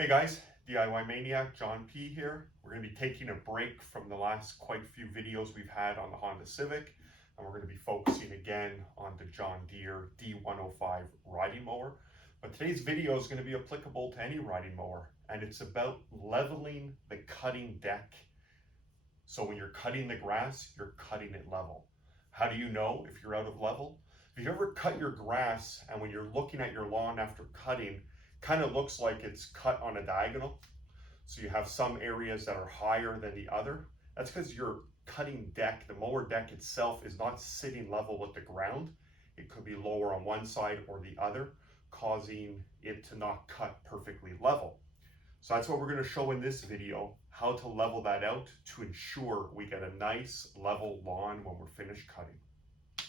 Hey guys, DIY Maniac, John P here. We're going to be taking a break from the last quite few videos we've had on the Honda Civic, and we're going to be focusing again on the John Deere D105 riding mower. But today's video is going to be applicable to any riding mower, and it's about leveling the cutting deck. So when you're cutting the grass, you're cutting it level. How do you know if you're out of level? If you ever cut your grass and when you're looking at your lawn after cutting, kind of looks like it's cut on a diagonal. So you have some areas that are higher than the other. That's because your cutting deck, the mower deck itself, is not sitting level with the ground. It could be lower on one side or the other, causing it to not cut perfectly level. So that's what we're going to show in this video, how to level that out to ensure we get a nice level lawn when we're finished cutting.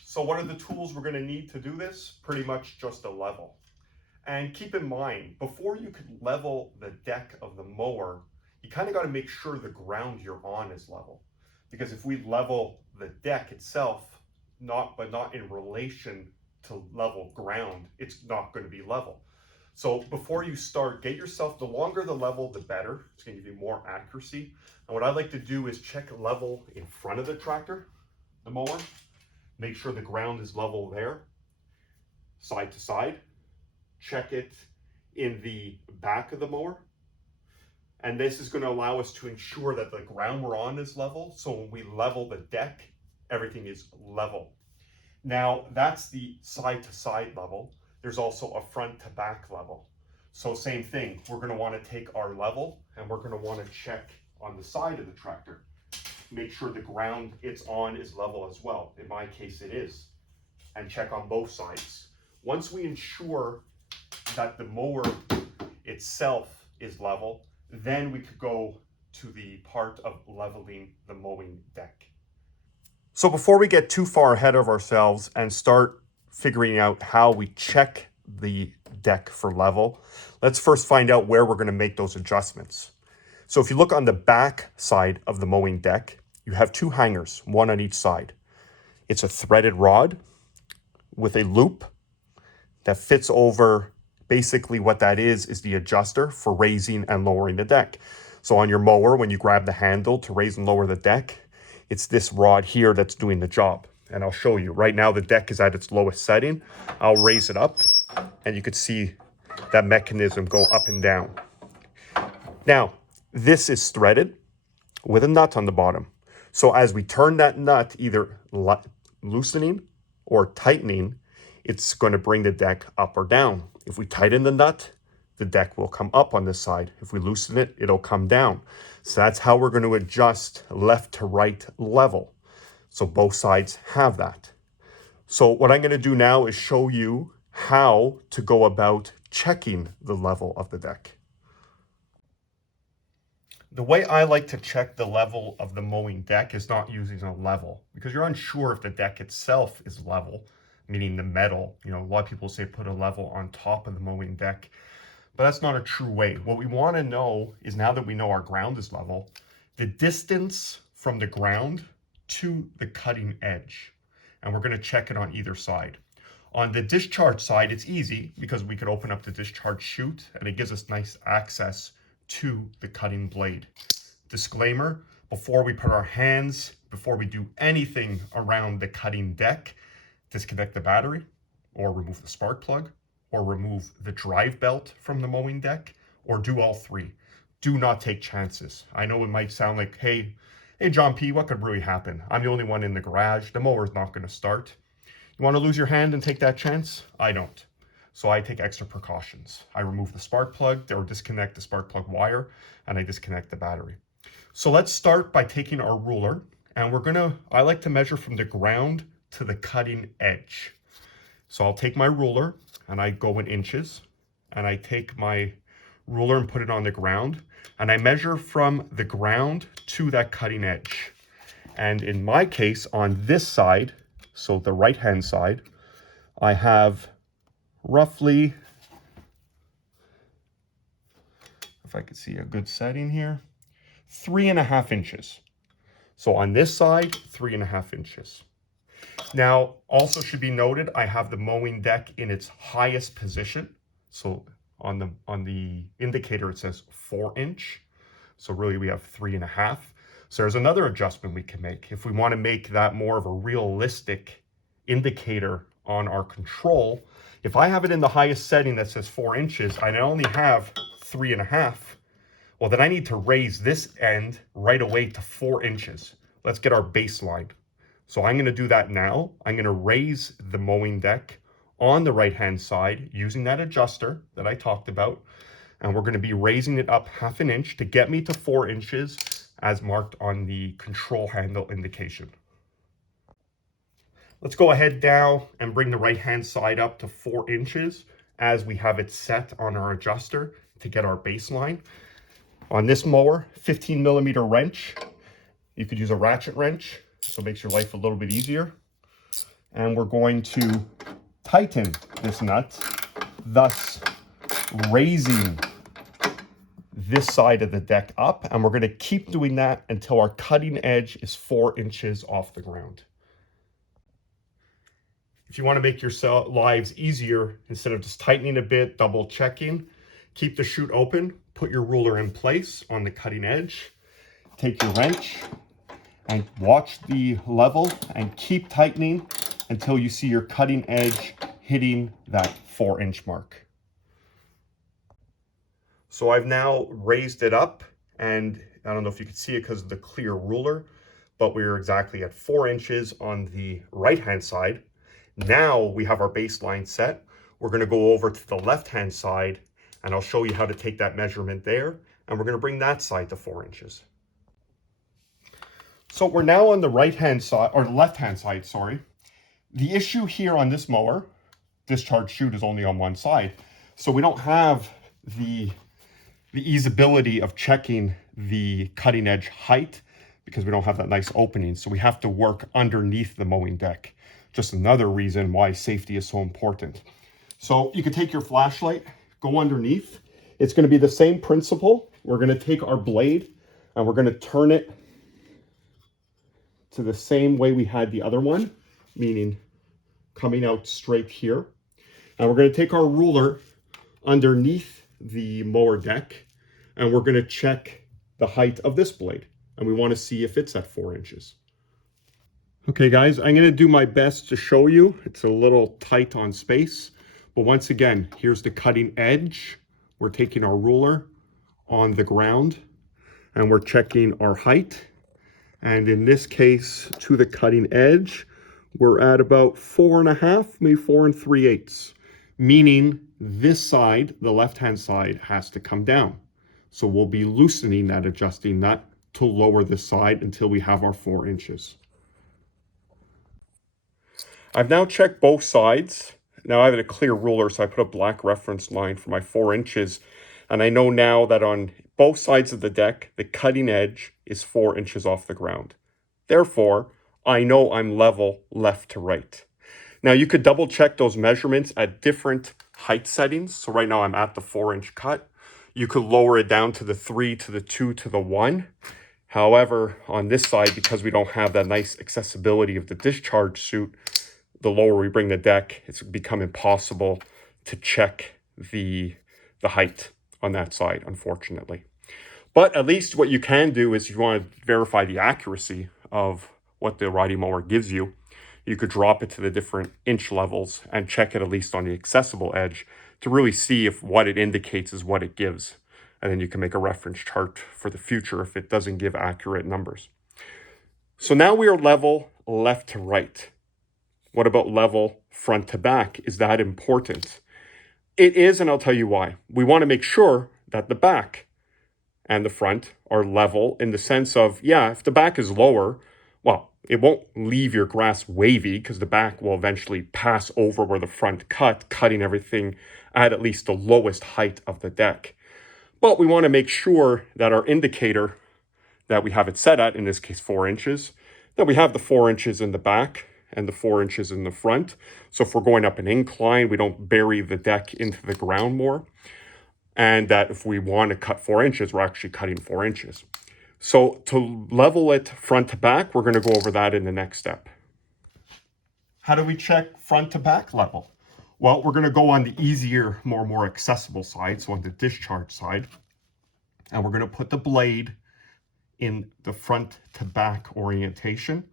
So what are the tools we're going to need to do this? Pretty much just a level. And keep in mind, before you can level the deck of the mower, you kind of got to make sure the ground you're on is level. Because if we level the deck itself, but not in relation to level ground, it's not going to be level. So before you start, get yourself, the longer the level, the better. It's going to give you more accuracy. And what I like to do is check level in front of the tractor, the mower. Make sure the ground is level there, side to side. Check it in the back of the mower. And this is going to allow us to ensure that the ground we're on is level. So when we level the deck, everything is level. Now that's the side to side level. There's also a front to back level. So same thing, we're going to want to take our level and we're going to want to check on the side of the tractor. Make sure the ground it's on is level as well. In my case, it is. And check on both sides. Once we ensure that the mower itself is level, then we could go to the part of leveling the mowing deck. So before we get too far ahead of ourselves and start figuring out how we check the deck for level, let's first find out where we're going to make those adjustments. So if you look on the back side of the mowing deck, you have two hangers, one on each side. It's a threaded rod with a loop that fits over. Basically what that is the adjuster for raising and lowering the deck. So on your mower, when you grab the handle to raise and lower the deck, it's this rod here that's doing the job. And I'll show you. Right now the deck is at its lowest setting. I'll raise it up and you could see that mechanism go up and down. Now, this is threaded with a nut on the bottom. So as we turn that nut, either loosening or tightening, it's going to bring the deck up or down. If we tighten the nut, the deck will come up on this side. If we loosen it, it'll come down. So that's how we're going to adjust left to right level. So both sides have that. So what I'm going to do now is show you how to go about checking the level of the deck. The way I like to check the level of the mowing deck is not using a level, because you're unsure if the deck itself is level, meaning the metal. You know, a lot of people say put a level on top of the mowing deck, but that's not a true way. What we want to know is, now that we know our ground is level, the distance from the ground to the cutting edge. And we're going to check it on either side. On the discharge side, it's easy because we could open up the discharge chute and it gives us nice access to the cutting blade. Disclaimer, before we put our hands, before we do anything around the cutting deck, disconnect the battery or remove the spark plug or remove the drive belt from the mowing deck, or do all three. Do not take chances. I know it might sound like, hey John P, what could really happen? I'm the only one in the garage. The mower's not going to start. You want to lose your hand and take that chance? I don't. So I take extra precautions. I remove the spark plug or disconnect the spark plug wire, and I disconnect the battery. So let's start by taking our ruler, and I like to measure from the ground to the cutting edge. So I'll take my ruler and I go in inches, and I take my ruler and put it on the ground, and I measure from the ground to that cutting edge. And in my case, on this side, so the right hand side, I have roughly, if I could see a good setting here, 3.5 inches. So on this side, 3.5 inches. Now, also should be noted, I have the mowing deck in its highest position. So On the indicator, it says 4-inch. So really we have 3.5. So there's another adjustment we can make. If we want to make that more of a realistic indicator on our control, if I have it in the highest setting that says 4 inches, and I only have 3.5, well, then I need to raise this end right away to 4 inches. Let's get our baseline. So I'm going to do that now. I'm going to raise the mowing deck on the right-hand side using that adjuster that I talked about. And we're going to be raising it up 1/2 inch to get me to 4 inches as marked on the control handle indication. Let's go ahead now and bring the right-hand side up to 4 inches as we have it set on our adjuster to get our baseline. On this mower, 15mm wrench. You could use a ratchet wrench, so it makes your life a little bit easier. And we're going to tighten this nut, thus raising this side of the deck up, and we're going to keep doing that until our cutting edge is 4 inches off the ground. If you want to make your lives easier, instead of just tightening a bit, double checking, keep the chute open, put your ruler in place on the cutting edge, take your wrench and watch the level and keep tightening until you see your cutting edge hitting that 4-inch mark. So I've now raised it up, and I don't know if you can see it because of the clear ruler, but we're exactly at 4 inches on the right-hand side. Now we have our baseline set. We're going to go over to the left-hand side, and I'll show you how to take that measurement there, and we're going to bring that side to 4 inches. So we're now on the right-hand side, or the left-hand side, sorry. The issue here on this mower, discharge chute is only on one side, so we don't have the easeability of checking the cutting edge height because we don't have that nice opening. So we have to work underneath the mowing deck. Just another reason why safety is so important. So you can take your flashlight, go underneath. It's going to be the same principle. We're going to take our blade and we're going to turn it to the same way we had the other one, meaning coming out straight here. And we're going to take our ruler underneath the mower deck, and we're going to check the height of this blade, and we want to see if it's at 4 inches. Okay guys, I'm going to do my best to show you. It's a little tight on space, but once again, here's the cutting edge. We're taking our ruler on the ground and we're checking our height, and in this case to the cutting edge we're at about 4.5, maybe 4 3/8, meaning this side, the left-hand side, has to come down. So we'll be loosening that, adjusting that to lower this side until we have our 4 inches. I've now checked both sides. Now I have a clear ruler, so I put a black reference line for my 4 inches. And I know now that on both sides of the deck, the cutting edge is 4 inches off the ground. Therefore, I know I'm level left to right. Now you could double check those measurements at different height settings. So right now I'm at the 4-inch cut. You could lower it down to the 3, to the 2, to the 1. However, on this side, because we don't have that nice accessibility of the discharge chute, the lower we bring the deck, it's become impossible to check the height on that side, unfortunately. But at least what you can do is, if you want to verify the accuracy of what the riding mower gives you, you could drop it to the different inch levels and check it at least on the accessible edge to really see if what it indicates is what it gives. And then you can make a reference chart for the future if it doesn't give accurate numbers. So now we are level left to right. What about level front to back? Is that important? It is, and I'll tell you why. We want to make sure that the back and the front are level in the sense of, yeah, if the back is lower, well, it won't leave your grass wavy because the back will eventually pass over where the front cut, cutting everything at least the lowest height of the deck. But we want to make sure that our indicator that we have it set at, in this case 4 inches, that we have the 4 inches in the back and the 4 inches in the front. So if we're going up an incline, we don't bury the deck into the ground more. And that if we want to cut 4 inches, we're actually cutting 4 inches. So to level it front to back, we're going to go over that in the next step. How do we check front to back level? Well, we're going to go on the easier, more accessible side, so on the discharge side. And we're going to put the blade in the front to back orientation.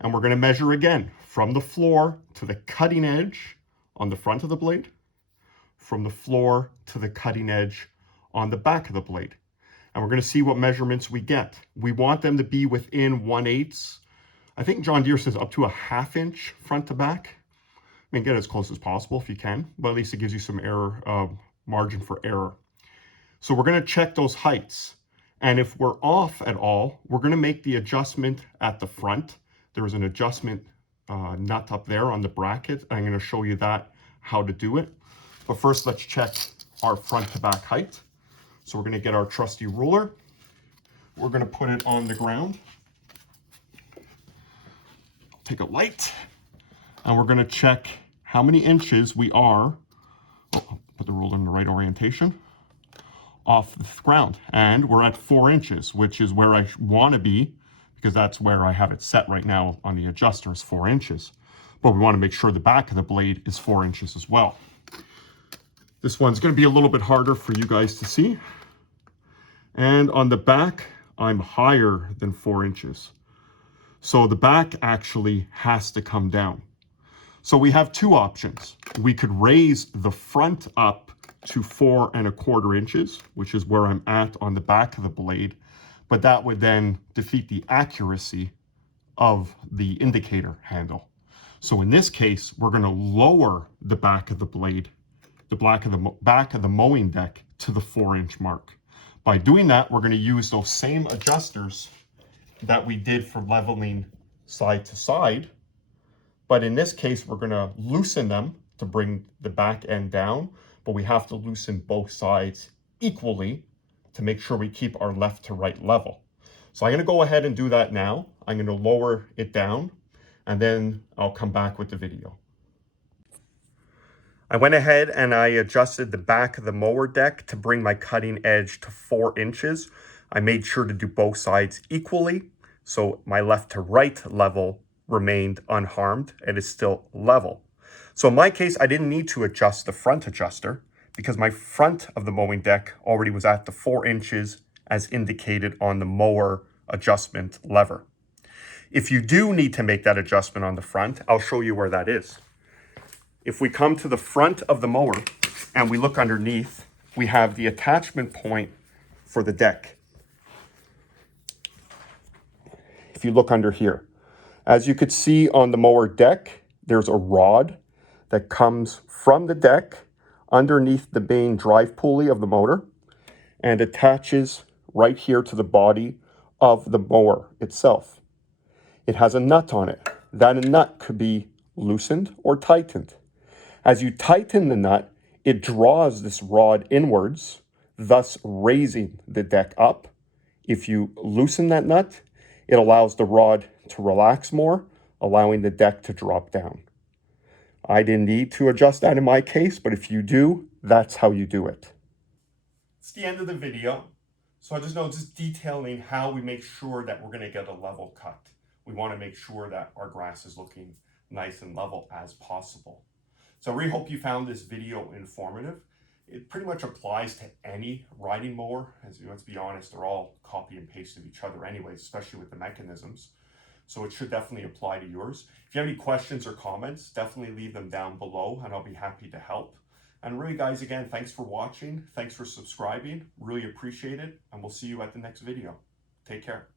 And we're going to measure again from the floor to the cutting edge on the front of the blade, from the floor to the cutting edge on the back of the blade. And we're going to see what measurements we get. We want them to be within 1/8. I think John Deere says up to a 1/2 inch front to back. I mean, get as close as possible if you can, but at least it gives you some margin for error. So we're going to check those heights. And if we're off at all, we're going to make the adjustment at the front. There is an adjustment nut up there on the bracket. I'm going to show you that, how to do it. But first, let's check our front to back height. So we're going to get our trusty ruler. We're going to put it on the ground. Take a light. And we're going to check how many inches we are, put the ruler in the right orientation, off the ground. And we're at 4 inches, which is where I want to be, because that's where I have it set right now on the adjuster, is 4 inches. But we want to make sure the back of the blade is 4 inches as well. This one's going to be a little bit harder for you guys to see. And on the back, I'm higher than 4 inches. So the back actually has to come down. So we have two options. We could raise the front up to 4 1/4 inches, which is where I'm at on the back of the blade, but that would then defeat the accuracy of the indicator handle. So in this case, we're going to lower the back of the blade, the back of the mowing deck to the 4-inch mark. By doing that, we're going to use those same adjusters that we did for leveling side to side. But in this case, we're going to loosen them to bring the back end down, but we have to loosen both sides equally to make sure we keep our left to right level. So I'm going to go ahead and do that now. I'm going to lower it down, and then I'll come back with the video. I went ahead and I adjusted the back of the mower deck to bring my cutting edge to 4 inches. I made sure to do both sides equally, so my left to right level remained unharmed and is still level. So in my case, I didn't need to adjust the front adjuster because my front of the mowing deck already was at the 4 inches as indicated on the mower adjustment lever. If you do need to make that adjustment on the front, I'll show you where that is. If we come to the front of the mower and we look underneath, we have the attachment point for the deck. If you look under here, as you could see on the mower deck, there's a rod that comes from the deck underneath the main drive pulley of the motor and attaches right here to the body of the mower itself. It has a nut on it. That nut could be loosened or tightened. As you tighten the nut, it draws this rod inwards, thus raising the deck up. If you loosen that nut, it allows the rod to relax more, allowing the deck to drop down. I didn't need to adjust that in my case, but if you do, that's how you do it. It's the end of the video. So I just detailing how we make sure that we're going to get a level cut. We want to make sure that our grass is looking nice and level as possible. So I really hope you found this video informative. It pretty much applies to any riding mower. As let's be honest, they're all copy and paste of each other anyways, especially with the mechanisms. So it should definitely apply to yours. If you have any questions or comments, definitely leave them down below and I'll be happy to help. And really guys, again, thanks for watching. Thanks for subscribing. Really appreciate it. And we'll see you at the next video. Take care.